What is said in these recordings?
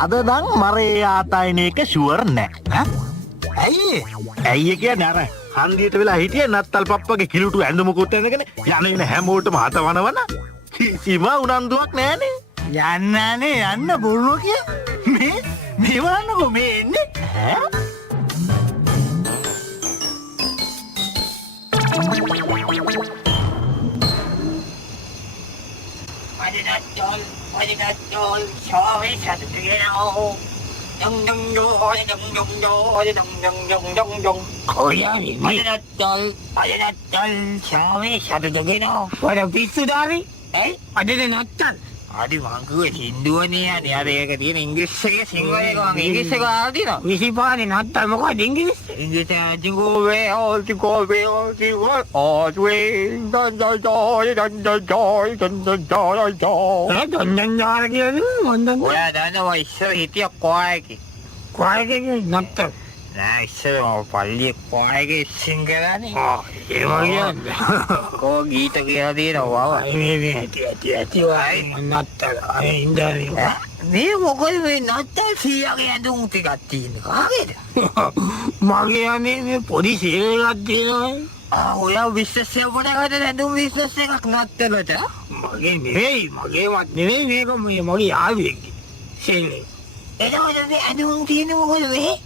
අද දන් මරේ ආතයින එක ෂුවර් නෑ. ඇයි කියන්නේ අර හන්දියට වෙලා හිටියේ නත්තල් පප්පගේ කිලුටු ඇඳුමකුත් ඇඳගෙන යන හැමෝටම හත වනවන කිසිම උනන්දුවක් නෑනේ. යන්නනේ යන්න බොරුව කිය. මේ වන්නකෝ මේ එන්නේ. Chol, sorry, satu kilo. Oh ya ni. Chol, sorry, satu kilo. Pada pisu dari. Ada dia nakal. Adi mangku Hindu ni ada yang dia English saya singgah orang English saya ada no. Visi pani nakal muka English. English saya jingle bell, all way, dan. Dondan jar dia tu, dondan. Wah, dah nak isu itu kuai ki. Kuai ke nakal. Nah, isu palik kuai ki singgah ni. Ye bagian. Kau gitu kira dia awak. Ini hati wahai nakal. Indah ni. Ni mukul ni natal siang yang dong tiga tin. Kaget. Magi ni polisi lagi ni. Oya bisnes saya boleh kata dah dong bisnes saya kak natal ada. Magi mat ni ko magi abi. Sele. Ada dong tin mukul ni.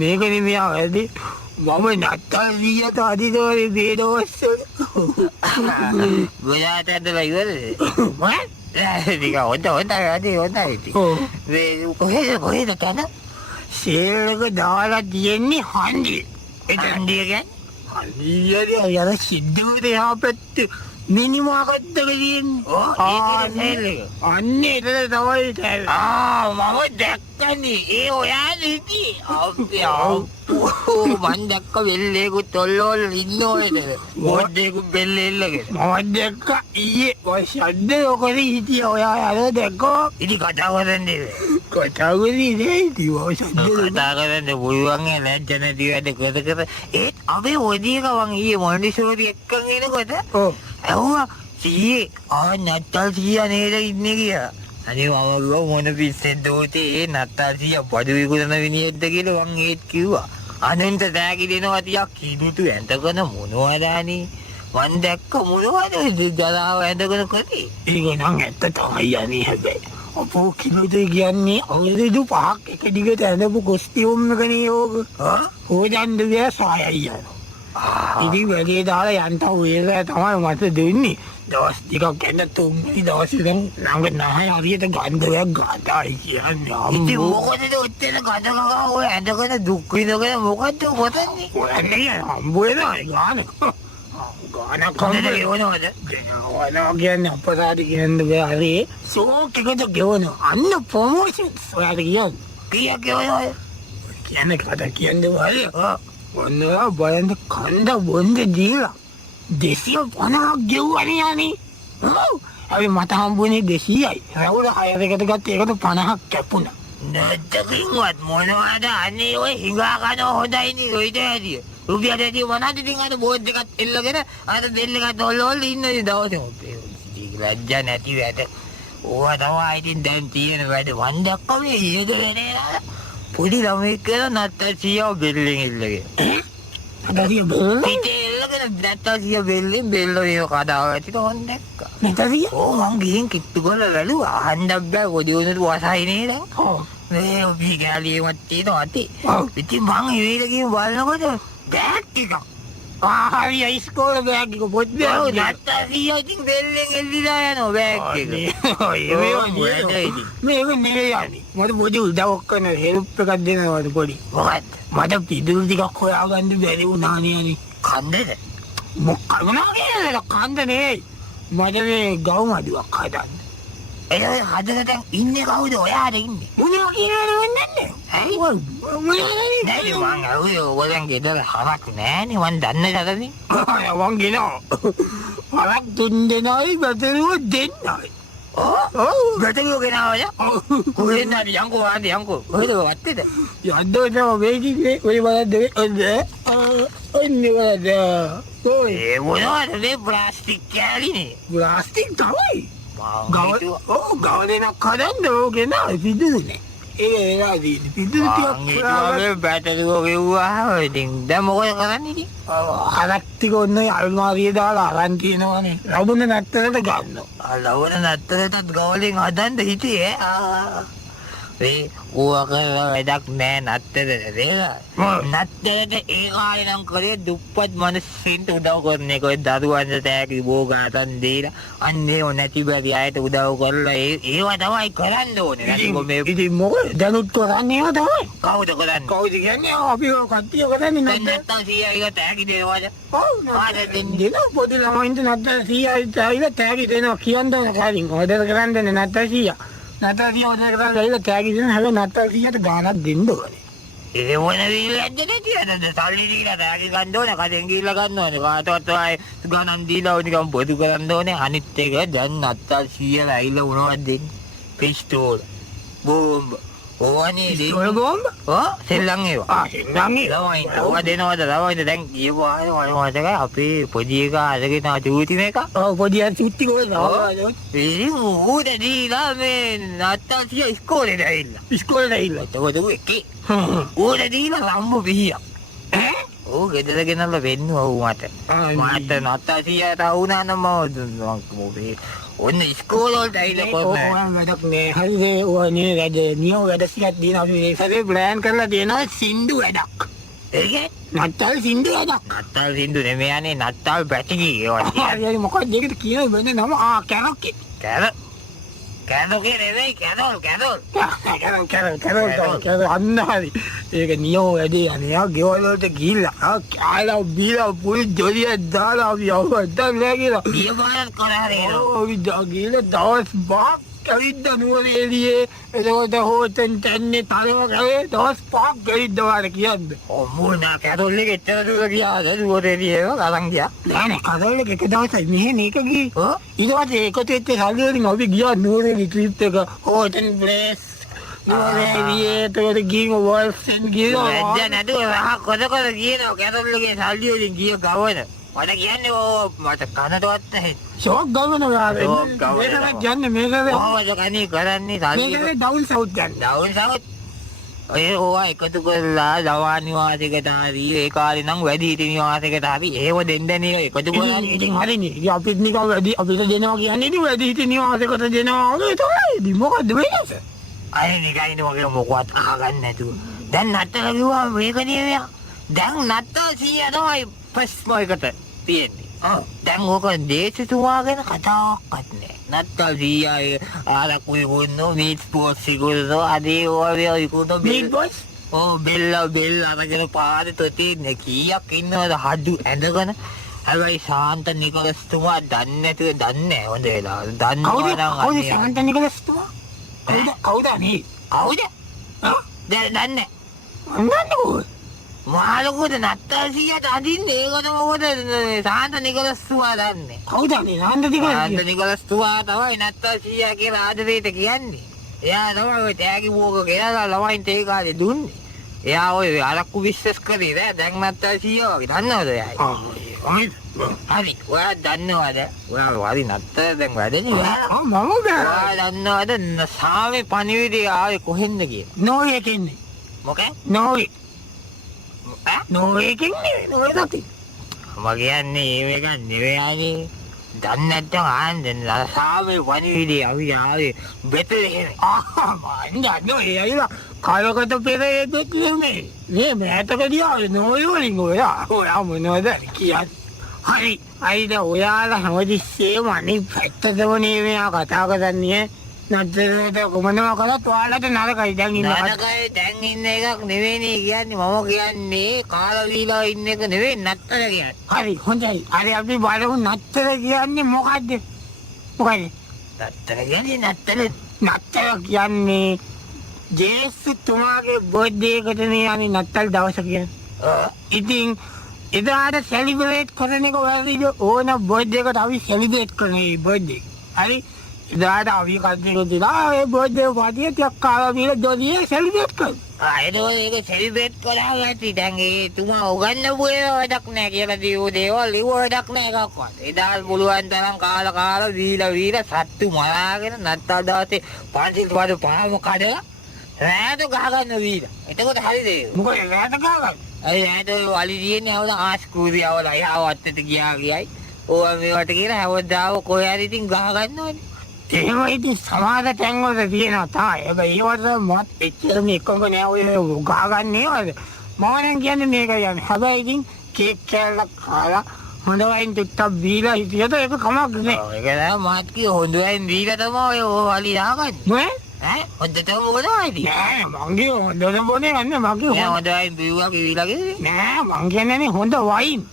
මේක නෙමෙයි ආවේදී මම නැත්තල් විය තාදිදෝරේ බේඩවස්සල Buat ada lagi ada. මොකක්ද Tiga onda itu. Kau itu kan? Sale එක දාලා තියෙන්නේ හන්දිය Itu dia kan? හන්දියදී අර සිද්ධුවේ එහා පැත්තේ මිනිමා කද්දක තියෙන්නේ Itu sel. අන්න එතන තමයි තැල් Mama dakkan ni. Oya ni. Mandakka belle ku tollol inno ede. Bodde ku belle ellage. මම දැක්ක ඊයේ ඔය ශබ්දේ ඔකදී හිටියා ඔයා අර දැක්කෝ Ini kata කරන්නේ. කොටාවදී නේ හිටියා ඔය ශබ්දේ කතා කරන්නේ බුරුවන්ගේ ලැජ්ජ නැති වැඩ කර ඒත් අපේ ඔදිය ගවන් ඊයේ මොන්ඩිසෝරි එක්කන් එනකොට ඔව් ඇහුවා සීයේ නත්තල් සීයා නේද ඉන්නේ කියලා. අනේ මම කිව්වා මොන පිස්සෙන්ද උතේ නත්තල් සීයා බඩු විකුණන විනියෙද්ද කියලා මං ඒත් කිව්වා. අනන්ත දෑගි දෙනවා තියක් කිදුතු ඇඳගෙන මොනවද අනේ මං දැක්ක මොනවද ජලාව ඇඳගෙන කරේ. ඒක නම් ඇත්ත තමයි යන්නේ හැබැයි අපෝ කිලෝදේ කියන්නේ අවුරුදු 5ක් එක දිගට ඇඳපු කොස්ටියුම් එකනේ ඕක හොදන්න බෑ සායයි යනවා ඉතින් වැඩේ දාලා යන්ට ඔයලා තමයි මට දෙන්නේ දවස් ටිකක් යන තුන්වෙනි දවසේ දැන් ළඟ නැහැ හරියට ගන්ධයක් ගාතයි කියන්නේ ඉතින් මොකටද ඔච්චර කඩකවා ඔය ඇඳගෙන දුක් විඳගෙන මොකද්ද කරන්නේ. ඔයන්නේ හම්බ වෙනවා ගාන ගාන කොහෙද කොහෙද ගෙවනවද? ගෙවනවා කියන්නේ අපසාරි කියන්නේ බෑ හරි ෂෝක් එකද ගෙවනවා අන්න ප්‍රොමෝෂන්ස් ඔයාලට කියන්නේ කීයක් ගෙවනවද? කියන්නේ කතා කියන්නේ හරි ඔන්නවා බලන්න කණ්ඩ බොන්ද දීලා 250ක් ගෙවුවනේ යන්නේ ඔව් අපි මට හම්බුනේ 200යි රවුල 6කට ගත්ත එකට 50ක් කැපුණා නැත්තකින්වත් මොනවද අනේ ඔය හිඟා කන හොඳයි නේ ඔයිද ඇදිය. රුපියල් ඇදිය මොනවද ඉතින් අර බෝඩ් එකත් එල්ලගෙන අර බෙල් එකත් හොල්ලෝල් ඉන්නේ දවසේ ඔපේ. ලැජ්ජා නැති වැඩ. ඕවා තමයි ඉතින් දැන් තියෙන වැඩ මන් දැක්ක මේ ඊයේදනේ පොඩි ළමෙක් කියලා නැත්තල් සීයා බෙල්ලෙන් එල්ලගෙන. අදරිය බෝ පිටේ එල්ලගෙන නැත්තල් සීයා බෙල්ලෙන් බෙල්ල වේව කඩාව ඇතිට හොන් දැක්කා. නැතරිය ඕ මං ගිහින් කිට්ටු කරලා බැලුවා අහන්නක් බෑ පොඩි උනට වසයි නේද? ඔව් මේ ඔබි ගාලියවත් තියෙනවා ඇති. ඔව් ඉතින් මං ඉවිල ගිහින් බලනකොට බෑග් ටිකක්. හරි ඉස්කෝලේ බෑග් එක පොඩ්ඩක් ඔව් නැත්තල් සීයා ඉතින් බෙල්ලෙන් එල්ලිලා යනවා බෑග් එක. මේක නෙවෙයි යන්නේ මට පොඩි උදව්වක් කරන හෙල්ප් එකක් දෙනවද පොඩි මොකක්ද? මට පිදුරු ටිකක් හොයාගන්න බැරි වුණා නේ කන්දද? මොකක්ද නේ කන්ද නෙවෙයි මට මේ ගව් මඩුවක් හදන්න ඒ හදලා දැන් ඉන්නේ කවුද? ඔයාද ඉන්නේ? මොනවා කියනවද නැන්නේ ඇයි? නෑ මං අහුවේ ඔයගොල්ලන් ගෙදර හරක් නෑනේ මං දන්නේ නැතනේ. මං ගෙනවා හරක් තුන් දෙනායි බතරුව දෙන්නයි ඔව් බතරිය ගෙනාවද? කොහෙන්ද යංකෝ ආද යංකෝ කොහෙද වත්තේද? යද්දෝ තමයි වේදිකේ ඔය බලද්ද ඔන්නේ බලද්ද ඔය ඒ මොනවද මේ ප්ලාස්ටික් කෑලිනේ? ප්ලාස්ටික් තමයි මං ගවලෙනක් හදන්න ඕකේ නෑ සිදුනේ ඒක ඒලා දීලා. පිටුරු ටිකක් පුරාගෙන වගේ බැටළුවෝ කිව්වා ඉතින් දැන් මොකද කරන්නේ ඉතින්? හරක් ටික ඔන්න අල්මාරියේ දාලා අරන් තියෙනවානේ. ලබුණ නැත්තරට ගන්නවා. ලවණ නැත්තරටත් ගවලින් හදන්න හිටියේ. ඒ ඌව කරලා වැඩක් නෑ නැත්තරට දේලා. නැත්තරට ඒ කාලේ නම් කරේ දුප්පත් මිනිස්සුන්ට උදව් කරන එක. ඔය දරුවන්ට තෑගි බෝගාතන් දීලා අන්නේ නැති බැරි අයට උදව් කරලා ඒවා තමයි කරන්න ඕනේ. නැතිකො මේ ඉතින් මොකද දැනුත් කරන්නේ ඒවා තමයි. කවුද කරන්නේ? කවුද කියන්නේ අපි ඔය කට්ටිය කරන්නේ දැන් නැත්නම් නැත්තම් සීයා එක තෑගි දෙනවද? ඔව් ආද දෙන්නේ. දෙනවා පොඩි ළමයින්ට නැත්නම් 100යි ආවිලා තෑගි දෙනවා කියන්න කලින් ඕඩර් කරන් දෙන්නේ නැත්නම් 100. නැත්නම් 100 ඕඩර් කරන් ගිහලා තෑගි දෙන හැබැයි නැත්නම් 100ට ගාණක් දෙන්න ඕනේ. ඒ මොන විලක්ද නැතිද? සල්ලි දීලා තෑගි ගන්න ඕනේ. කඩෙන් ගිහලා ගන්න ඕනේ. කාටවත් ආයේ ගණන් දීලා ඔය නිකන් පොදු කරන්න ඕනේ. අනිත් එක දැන් නැත්තම් 100 ඇවිල්ලා මොනවද දෙන්නේ? පිස්තෝල. බෝම්බ. ඕවනේ දෙන්නේ. ඔය බෝම්බ? ඔව් සෙල්ලම් ඒවා. සෙල්ලම් ඒවා. ළමයින්ට ඕවා දෙනවද? ළමයින්ට දැන් කියපුවා මොනවද අපේ පොඩි එකා අරගෙන ආචූති මේක. ඔව් පොඩි අච්චුටි කොහෙද? ඉතින් ඌට දීලා මේ නැත්තම් 100 ඉස්කෝලේට ඇවිල්ලා. ඉස්කෝලේට ඇවිල්ලා. එතකොට ඌ එකේ ඌට දීලා රම්බු පිහියක්. ඌ ගෙදර ගෙනල්ලා වෙන්නුවා ඌ මට. මට නැත්තම් 100ට වුණා නම් මම ඔන්න ඉස්කෝල වලට ඇවිල්ලා කොහොමද? ඕන වැඩක් නෑ. හරිද? ඔය නේ වැඩ නියම වැඩ සියක් දින අපි මේ සැරේ ප්ලෑන් කරලා තියෙනවා සින්දු වැඩක්. ඒකේ නත්තල් සින්දු වැඩක්. නත්තල් සින්දු නෙමෙයිනේ නත්තල් බැටිකි ඒවා. හරි මොකක්ද ඒකට කියන වෙන්නේ නම කැරොක්කේ. කැරොකේ නෙවෙයි කැරොල්. අන්න හරි. ඒක නියම වැඩේ අනේ. ආ ගෙවල් වලට ගිහිල්ලා කාලා බීලා පුයි ජොලිය දාලා අපි අවුවත් නැහැ කියලා. ගියපාරත් කරාරේ. ඔව් ගිහිල්ලා දවස් 5ක් කවිද්ද නුවරඑළියේ එතකොට හොතෙන් තන්නේ තරව කරේ දවස් 5ක් කවිද්ද වාර කියන්නේ. මොනා කැරොල් එක එච්චර දුර ගියාද නුවරඑළියේ අරන් ගියා. නෑ කදල් එක එක දවසයි මෙහෙ මේක ගියේ. ඔව් ඊට පස්සේ ඒකට එච්ච සල්ලි වලින් අපි ගියා නුවරඑළිය ට්‍රිප් එක හොතෙන් ප්ලේස් නුවරඑළියේ එතකොට ගිහින් වල්සෙන් ගියා. වැද්ද නැතුව රහ කොද කියනවා කැරොල් එකේ සල්ලි වලින් ගිය ගවන. මට කියන්නේ මට කනටවත් නැහැ. ෂොක් ගවන වාරේ. ෂොක් ගවනවා. මේක කියන්නේ මේකද? කොහොමද කන්නේ කරන්නේ සල්ලි මේකද ඩවුන් සවුත් ගන්න. ඩවුන් සවුත් ඔය ඕවා එකතු කරලා ලවා නිවාසයකට හරි ඒ කාලේ නම් වැඩි හිටි නිවාසයකට හරි ඒව දෙන්නනේ එකතු කරන්නේ. ඉතින් හරිනේ. ඉතින් අපිත් නිකන් වැඩි අපිට දෙනවා කියන්නේ ඉතින් වැඩි හිටි නිවාසයකට දෙනවා වගේ තමයි. ඉතින් මොකද්ද වෙනස? අය නිකන් වගේ මොකවත් අහගන්න නැතුව. දැන් නත්තල කිව්වා මේක නෙවෙයි. දැන් නත්තල් 100 තමයි ප්‍රශ්න එකට තියෙන්නේ. දැන් ඕක දේශතුමාගෙන කතාවක්වත් නෑ. නත්තල් 100 ආරක්කුවේ වුණෝ මීට් ස්පෝර්ට්ස් ඉක්ුණෝ අදී ඕවා ඉක්ුණෝ බිග් බොස්. ඕ බෙල්ල අරගෙන පාරේ තොතින් කීයක් ඉන්නවද හඩු ඇඳගෙන. හැබැයි ශාන්ත නිකොලස් තුමා දන්නේ නැතුව දන්නේ හොඳ වෙලා. දන්නවා නම් කවුද ශාන්ත නිකොලස් තුමා? කවුද නේ? කවුද? දන්නේ අන්නන්නේ මාළුකුට නත්තල් 100ට අදින්නේ ඒකට මොකද ශාන්ත නිකොලස් තුමා දන්නේ. කවුද නේ ශාන්ත නිකොලස්? ශාන්ත නිකොලස් තුමා තමයි නත්තල් 100 කියලා ආදරේට කියන්නේ. එයා තමයි ඔය තෑගි බෝග ගෙනලා ළමයින්ට ඒ කාලේ දුන්නේ. එයා ඔය අරක්කු බිස්නස් කරේ නෑ දැන් නත්තල් 100 වගේ දන්නවද එයා? හරි ඔයා දන්නවද? ඔයා හරි නත්තල් දැන් වැඩනේ. මම බෑ. ඔයා දන්නවද සාමේ පණිවිඩය ආවේ කොහෙන්ද කියලා? නෝවේ කියන්නේ. මොකේ? නෝවේ. නෝවේ කියන්නේ නෝවේ දති. මම කියන්නේ මේක නෙවෙයිනේ. දන්නේ නැත්නම් ආන්නේ සාමේ පණිවිඩය ආවේ බෙතලෙහෙම. මම දන්නේ ඒයිලා කාලකට පෙර ඒකත් නෙමෙයි. මේ මෑතකදී ආවේ නෝවේ වලින් ඔයා මොනවද කියන්නේ? හරි අයිද ඔයාලා හැමතිස්සෙම අනිත් පැත්තටම නෙමෙයි කතා කරන්නේ. නත්තලට කොමනවා කළත් ඔයාලට නරකයි දැන් ඉන්න නරකයි දැන් ඉන්න එකක් නෙවෙයිනේ කියන්නේ මම කියන්නේ කාලා වීලා ඉන්න එක නෙවෙයි නත්තල කියන්නේ. හරි හොඳයි. හරි අපි බලමු නත්තල කියන්නේ මොකද්ද? මොකද? නත්තල කියන්නේ නත්තල කියන්නේ ජේසුතුමාගේ බර්ත්ඩේ එකට නේ යන්නේ නත්තල් දවස කියන්නේ. ඉතින් එදාට සෙලිබ්‍රේට් කරන එක වැරදිද? ඕන බර්ත්ඩේ එකට අපි සෙලිබ්‍රේට් කරන්නේ බර්ත්ඩේ. හරි එදාට අපි කන්දේ දිලා ඒ බර්ත්ඩේ පාටිය ටිකක් කාලා බීලා ජොලිය සෙලිබ්‍රේට් කරනවා. ඒක සෙලිබ්‍රේට් කරලා ඇති දැන් ඒ තුමා උගන්නපු ඒවා වැඩක් නැහැ කියලා දීව දේවල් ලිව වැඩක් නැහැ එකක්වත්. එදාට පුළුවන් තරම් කාලා වීලා සත්තු මරාගෙන නත්තල් දවසේ පන්සිල් පාද පහම කඩලා රෑට ගහගන්න වීර. එතකොට හරිද ඒක? මොකද රැට ගාගන්න? අයි රෑට වලි දියන්නේ අවුල ආස්කූරි අවුල අයවත්තට ගියයි. ඕවා මේවට කියලා හැවදාව කොහේ හරි ඉතින් ගහ ගන්නවනේ. එහෙම ඉතින් සමාජ තැන්වල තියෙනවා තමයි. හැබැයි ඒවට මත් එච්චරම එකම නෑ ඔය ගහගන්නේ වල. මම නම් කියන්නේ මේක යන්නේ. හැබැයි ඉතින් කේක් කෑල්ලක් කාලා හොඳ වයින් ටිකක් බීලා හිටියද ඒක කමක් නෑ. ඔව් ඒක නෑ මාත් කිය හොඳ වයින් දීලා තමයි ඔය වලි දාගන්නේ. නේ? ඈ හොඳටම මොනවද? නෑ මංගේ හොඳම බොනේ ගන්න මගේ නෑ හොඳ වයින් බිව්වා කිවිලා කිව්වේ. නෑ මං කියන්නේ හොඳ වයින්.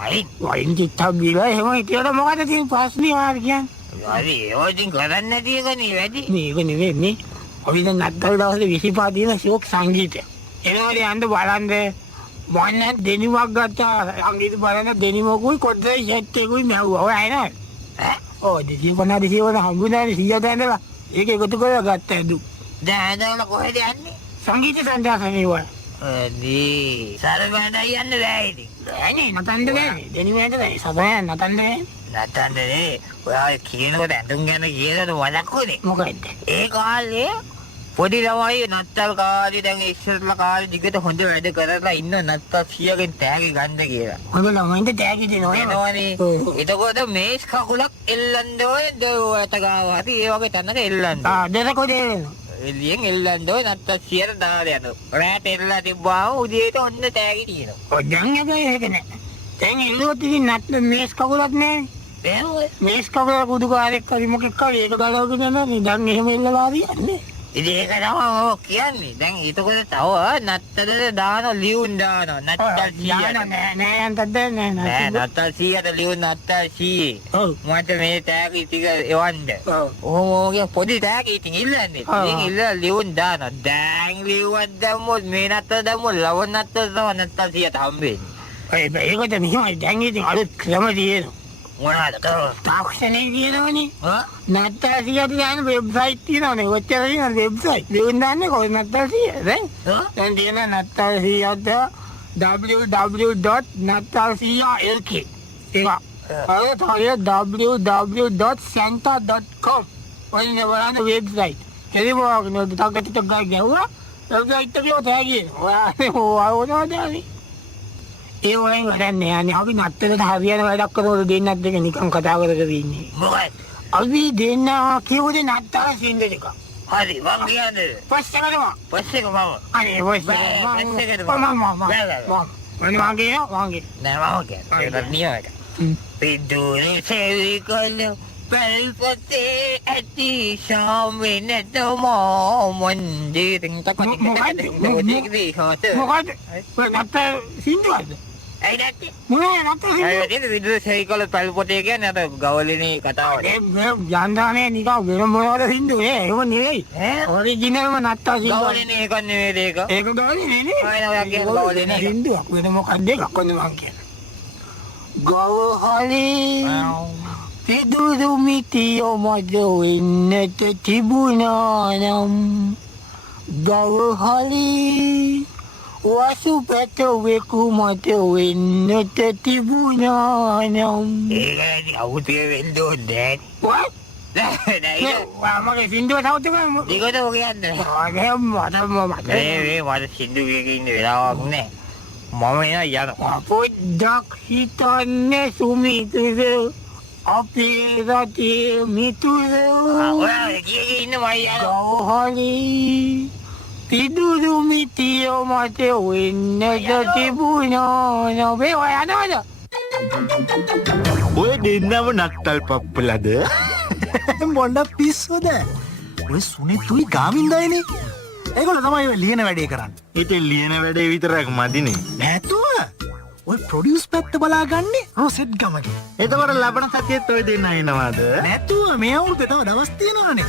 වයින්. වයින් ටිකක් බීලා එහෙම හිටියද මොකද තියෙන ප්‍රශ්නේ ඔයාලා කියන්නේ? හරි ඒවා ඉතින් කරන්නේ නැති එකනේ වැඩි. මේක නෙවෙයි මේ. අපි දැන් අත්දැක දවසේ 25 දින ෂෝක් සංගීතය. එනවාද යන්න බලන්න. මොන්න දෙනිමක් ගත්තා සංගීත බලන දෙනිමකුයි කොටයි සෙට් එකකුයි මැව්වා. ඔය අයනේ. ඈ ඔය 250 හම්බුනානේ 100ට ඇඳලා. ඒක එකතු කරලා ගත්තා ඇදු. දැන් ඇදලා කොහෙද යන්නේ? සංගීත සංගාසනේ වල. අදී සරබණ්ඩ යන්න බෑ ඉතින්. බෑනේ නතන්ද බෑනේ. දෙනිමෙන්ද බෑ. සබයන් නතන්ද බෑ. නැත්තන්නේ ඔයා කියනකොට ඇඳුම් ගැන කියනද වදක්කුනේ. මොකද? ඒ කාලේ පොඩි ළමයි නත්තල් කාලේ දැන් ඉස්සරලා කාලේ දිගට හොඳ වැඩ කරලා ඉන්න නත්තල් 100කින් තෑගි ගන්න කියලා. හොඳ ළමයින්ට තෑගි දෙනවා. එනවනේ. එතකොට මේස් කකුලක් එල්ලන්න ඕනේ දෙවට ගාව හරි ඒ වගේ තැනක එල්ලන්න. දෙනකො දෙන්න. එළියෙන් එල්ලන්න ඕනේ නත්තල් 100ට දාලා යනවා. රැට එල්ලලා තිබ්බාම උදේට ඔන්න තෑගි තියෙනවා. ඔය දැන් හැබැයි ඒක නෑ. දැන් එල්ලුවොත් ඉතින් නත් මේස් කකුලක් නෑ. එහෙමයි. මේස් කකුල කුඩුකාරෙක් හරි මොකෙක් හරි ඒක ගලවගෙන යනවා. දැන් එහෙම එල්ලලා හරියන්නේ. ඉතින් ඒක තමයි කියන්නේ. දැන් එතකොට තව නත්තලට දාන ලියුම් දානවා. නත්තල් 100ට. නෑ අන්තද නෑ නෑ නත්තල් 100ට ලියුම් නත්තල් 100. ඔව්. මට මේ තෑගි ටික එවන්න. ඔව්. ඔහොම ඔගේ පොඩි තෑගි ඉතින් ඉල්ලන්නේ. ඉතින් ඉල්ලලා ලියුම් දානවා. දැන් ලියුම් දැම්මොත් මේ නත්තල් දැම්මොත් ලව නත්තල් තමයි නත්තල් 100ට හම්බෙන්නේ. ඒකට මෙහෙමයි දැන් ඉතින් අලුත් ක්‍රම තියෙනවා. මොනවද කරන්නේ? තාක්ෂණය කියනවනේ. ආ නත්තල් 100ට යන වෙබ්සයිට් තියෙනවනේ. ඔච්චර තියෙන වෙබ්සයිට්. ලියුම් දාන්නේ කොහොමද නත්තල් 100 දැන්? දැන් තියෙන නත්තල් 100ට www.natal100lk ඒක අර තමයි www.santa.com ඔයනේ බලන්න වෙබ්සයිට්. කෙලිමෝගෙන ටක් ගාගුවා. වෙබ්සයිට් එකේ තෑගි. ඔයානේ ඒ වගේ වැඩන්නේ යන්නේ අපි නත්තලට හරියන වැඩක් කරනකොට දෙන්නත් දෙක නිකන් කතා කරගෙන ඉන්නේ. මොකද? අපි දෙන්න කියුවේ නත්තල සින්ද දෙක. හරි මං කියන්නේ. පස්සෙකටම. පස්සේ මම. අනේ පස්සෙකටම. මම මගේ. නෑ මම කියන්නේ. ඒක නියමයි. පිටුනේ සෙවිකල පල්පතේ ඇති ශාමිනතමෝ මන්දිරින් තකටි දෙකදී හොත. මොකද? නත්තල සින්දුවද? ඇයි නැත්තේ? මොනේ නත්තල සින්දුව? අය ඉතින් විදුලි සෙවිකල පල්පතේ කියන්නේ අර ගවලිනේ කතාව. මේ යන්දානේ නිකන් වෙන මොනවද සින්දුවේ? එහෙම නෙවෙයි. ඔරිජිනල්ම නත්තල සින්දුව. ගවලිනේ එක නෙවෙයි ඒක. ඒක ගවලිනේ නේ. අය නෝ යන්නේ ගවලිනේ. සින්දුවක් වෙන මොකක්ද ඒක කොහොමද මං කියන්නේ. ගවහලේ පිදුරු මිටියෝ මද වෙන්නට තිබුණා නම් ගවහලේ වසු පැටවෙකු මට වෙන්නට තිබුණා නම් ඒක අවුතිය වෙන්න ඕනේ what? නෑ මගේ සින්දුව තවද දිගට ඔය කියන්නේ මේ මට සින්දු එකේ ඉන්න වෙලාවක් නෑ මම යනවා පොඩ්ඩක් හිතන්නේ සුමිතුද අපේ රටේ මිතුද ඔයා ගියේ ඉන්න මම යනවා ගවහලි පිදුරු මිටියෝ මට වෙන්නට තිබුණා නොවේ ඔය යනවද ඔය දෙන්නම නත්තල් පප්පලද මොන්න පිස්සුද ඔය සුනිතුයි ගාමින්දයිනේ ඒගොල්ලෝ තමයි ඔය ලියන වැඩේ කරන්නේ ඉතින් ලියන වැඩේ විතරක් මදිනේ නැතුව ඔය ප්‍රොඩියුස් පැත්ත බලාගන්නේ රොසෙට් ගමගේ එතකොට ලබන සතියේත් ඔය දෙන්න එනවාද නැතුව මේ අවුරුද්දේ තව දවස් තියෙනවානේ